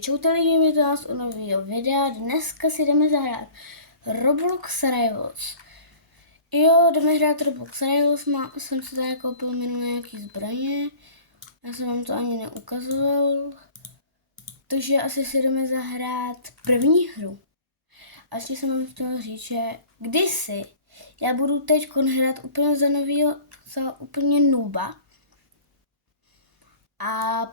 Čau lidi, vítám vás u nového videa. Dneska si jdeme zahrát Roblox Rivals. Jo, jdeme hrát Roblox Rivals, jsem si tady koupil minulé nějaký zbraně. Já jsem vám to ani neukazoval. Takže asi si jdeme zahrát první hru. A ještě jsem vám chtěl říct, že kdysi já budu teď hrát úplně za úplně nooba. A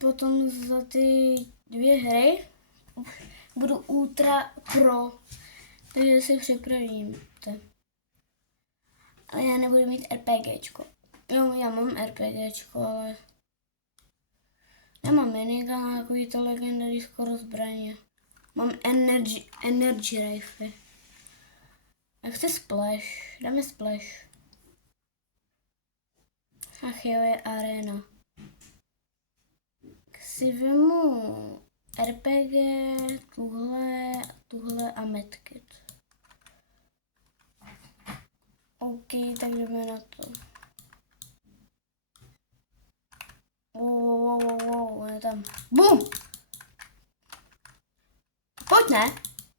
potom za ty 2 hry budu ultra pro, takže si připravím. Ale já nebudu mít RPGčko. Jo, já mám RPGčko, ale nemám minigun, takový to legendary skoro zbraně. Mám energy rifle. Já chci splash, dáme splash. Ach jo, je arena. Si vemu RPG, tuhle a medkit. OK, tak jdeme na to. Wow, je tam. BUM! Pojď, ne?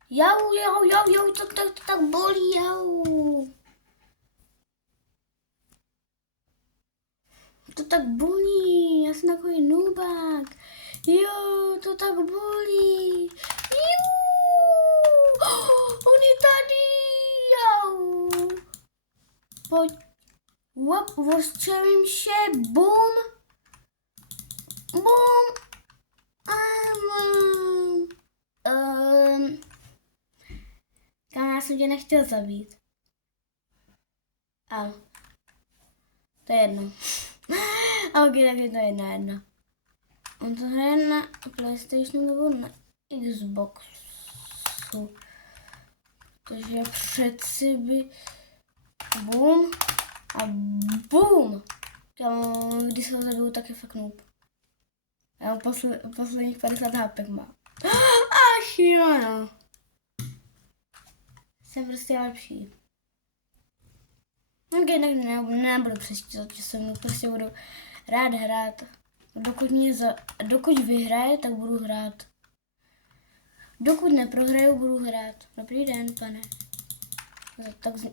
Jau, to tak bolí, jau. To tak bolí, já jsem takový noobák. Jo, to tak bolí. Jú, on je tady, jau. Pojď, ostřelím vše, bum. Kam já jsem tě nechtěl zabít. A to je jedno. OK, tak je to jedno. On to hraje na PlayStationu nebo na Xboxu. Takže přeci by bum a bum. Když se ho zabiju, tak je fakt noob. Já mám posledních 50 HP mám. Ach jo, no. Jsem prostě lepší. Ok, tak nebudu přečítat, že se mnou prostě budu rád hrát. Dokud vyhraje, tak budu hrát. Dokud neprohraju, budu hrát. Dobrý den, pane.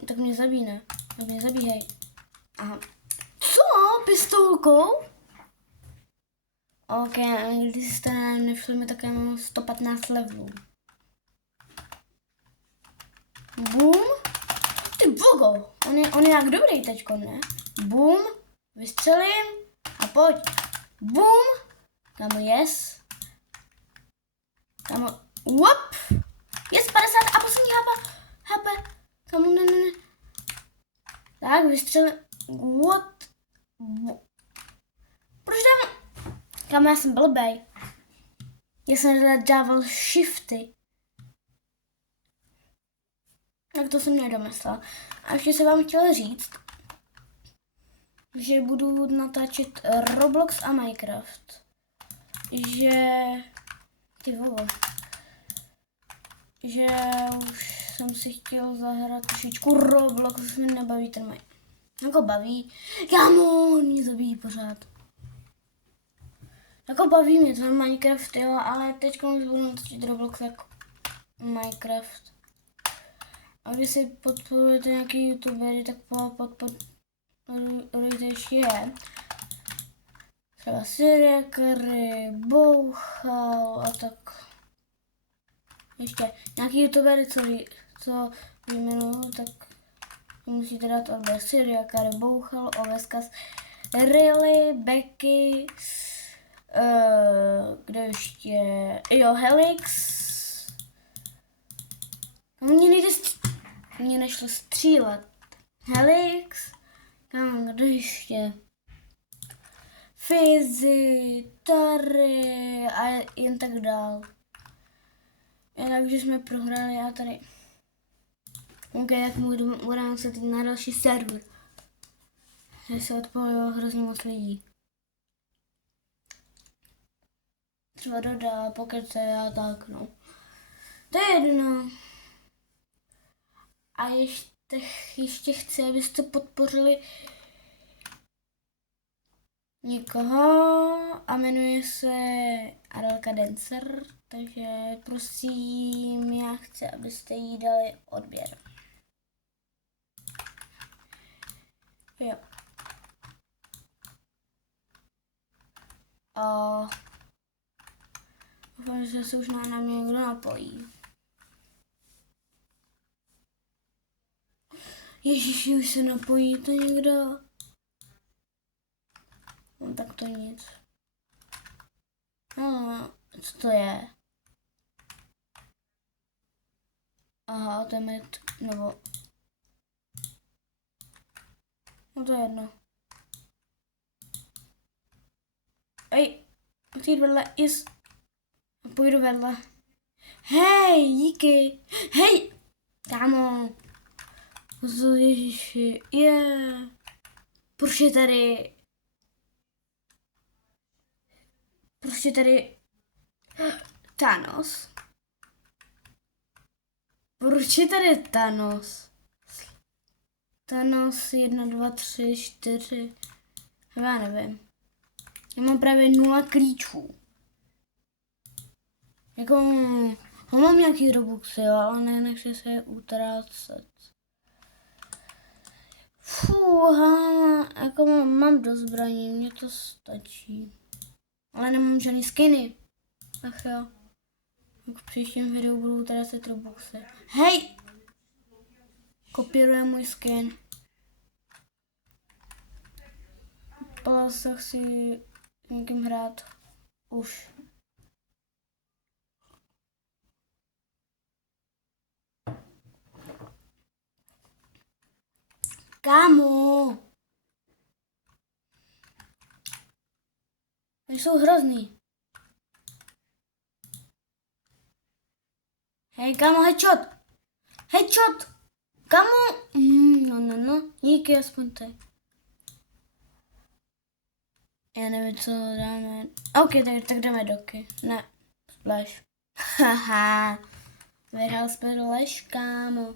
Tak mě zabij, ne? Tak mě zabíhej. Aha. Co? Pistolkou? OK, když jste nevšli mi, tak já mám 115 levelů. Boom. Ty bogo, on je jak dobrý teďko, ne? Boom, vystřelím a pojď. Boom, kámo, yes. Kámo, whoop, yes, 50 a poslední HP. Kámo, ne. Tak, vystřelím, what? Proč dám? Kámo, já jsem blbej. Já jsem dával shifty. Tak to jsem nedomyslela. A ještě jsem vám chtěla říct, že budu natáčet Roblox a Minecraft. Že už jsem si chtěl zahrát trošičku Roblox, už mě nebaví ten Minecraft. Jako baví, kámo, mě zabíjí pořád. Jako baví mě ten Minecraft, jo, ale teď budu natáčet Roblox jako Minecraft. A když si podporujete nějaký youtubery, tak podporujte ještě je. Třeba Syriakary, Bouchal a tak. Ještě nějaký youtubery, co vyjmenuju, tak musíte dát obě. Syriakary, Bouchal, Oveskas, Riley, Becky, kdo ještě, jo, Helix. Mně nešlo střílet. Helix, kam, kdo ještě? Fizy, Tary a jen tak dál. Takže jsme prohráli a tady. OK, tak budeme muset jít na další server. Že se odpojilo hrozně moc lidí. Třeba dodá, pokece a tak, no. To je jedno. A ještě chci, abyste podpořili někoho a jmenuje se Adelka Dancer, takže prosím, já chci, abyste jí dali odběr. Jo. A doufám, že se už na mě někdo napojí. Ježiši, už se napojí to někdo. No tak to nic. No, co to je? Aha, to je med, nebo... No to je jedno. Ej, chci vedle, yes. Půjdu vedle. Hej, díky. Hej, kámo. Ježiši, Proč je tady... Thanos? Proč je tady Thanos? Thanos 1, 2, 3, 4. Já nevím. Já mám právě 0 klíčů. Jako... mám nějaký robuxy, ale nechci se je utrácet. Jako mám dost zbraní, mně to stačí. Ale nemám žádný skiny. Ach jo. V příštím videu budu utrácet robuxy. Hej! Kopíruje můj skin. Pala si někým hrát. Už. Kámo! Oni jsou hrozný. Hej, kámo, headshot! Headshot! Kámo! No. Díky, aspoň ty. Já nevím, co dáme. OK, tak jdeme doky. Ne, splash. Haha. Vyhrál splash, kámo.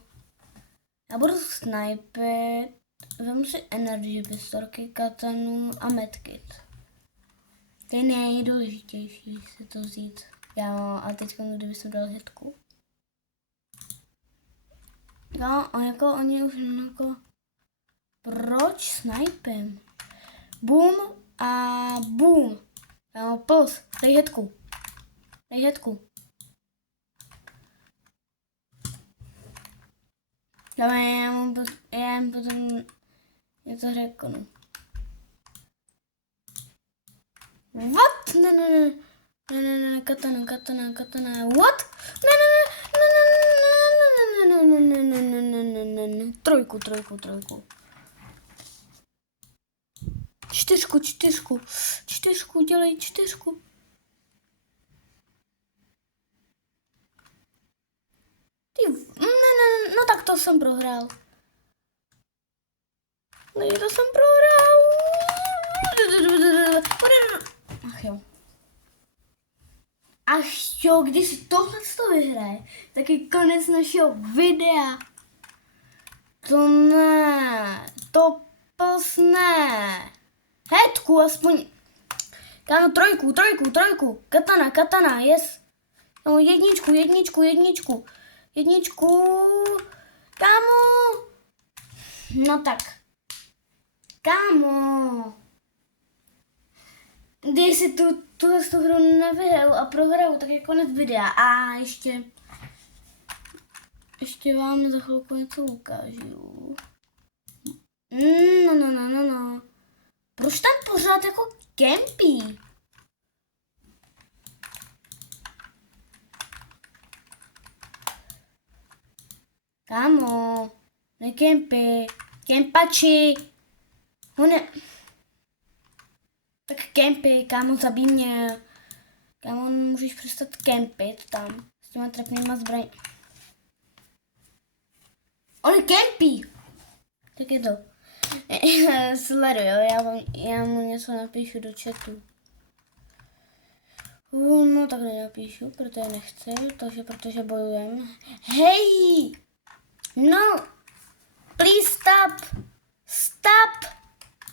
Já budu snipet. Vemu si energy pistolky, katanu a medkit. To je nejdůležitější si to vzít. A teď kdyby jsem dal hitku. No, a jako oni už jako... Proč snipem? Boom a boom. Plus, dej hitku. Já jim potom něco řeknu. What? Ne, katana. What? Ne. Trojku. Čtyřku, dělej čtyřku. No tak to jsem prohrál. Ach jo, když si tohle vyhraje, tak je konec našeho videa. To ne, to ne. Headku aspoň. Kámo, trojku. Katana, yes. No, jedničku. Kámo. No tak. Kámo. Když si tuhle hru nevyhraju a prohraju, tak je konec videa. A ještě vám za chvilku něco ukážu. No. Proč tam pořád jako kempí? Kámo, nekempy, kempači. Tak kempy, kámo, zabij mě. Kámo, můžeš přestat kempit tam s těma trapnýma zbraní. On kempí. Tak je to. Sleduj, jo, já mu něco napíšu do chatu. No tak nenapíšu, protože nechci, protože bojujem. Hej! No! Please stop!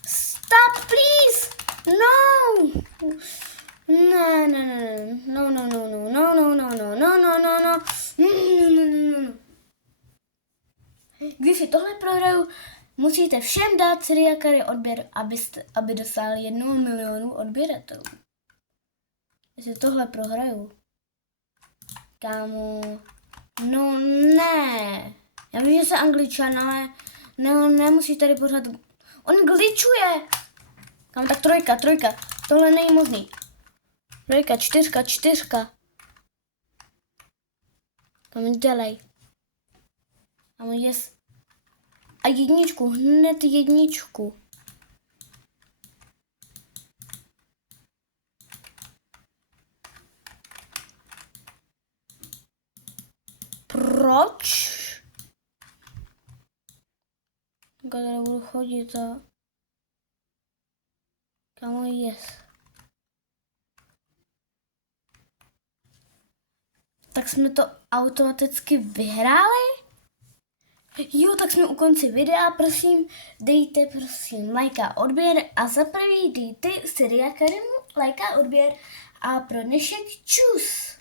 Stop, please! No! Ne, ne, ne, no, no, no, no, no, no, no, no, no, no, no, no, no. Když si tohle prohraju, musíte všem dát Seriakary odběr, aby dosáhli 1 milionu odběratelů. Jestli tohle prohraju. Kámo. No ne. Já vím, že jsem Angličan, ale no, nemusí tady pořád. On glitchuje. Kámo, tak trojka. Tohle není možný. Trojka, čtyřka. Kámo, dělej. Kámo, yes. A jedničku, hned jedničku. Proč? Když tady budu chodit a... Kámo, yes. Tak jsme to automaticky vyhráli? Jo, tak jsme u konce videa, prosím, dejte like a odběr a za prvý dejte Seriakarymu like a odběr a pro dnešek čus!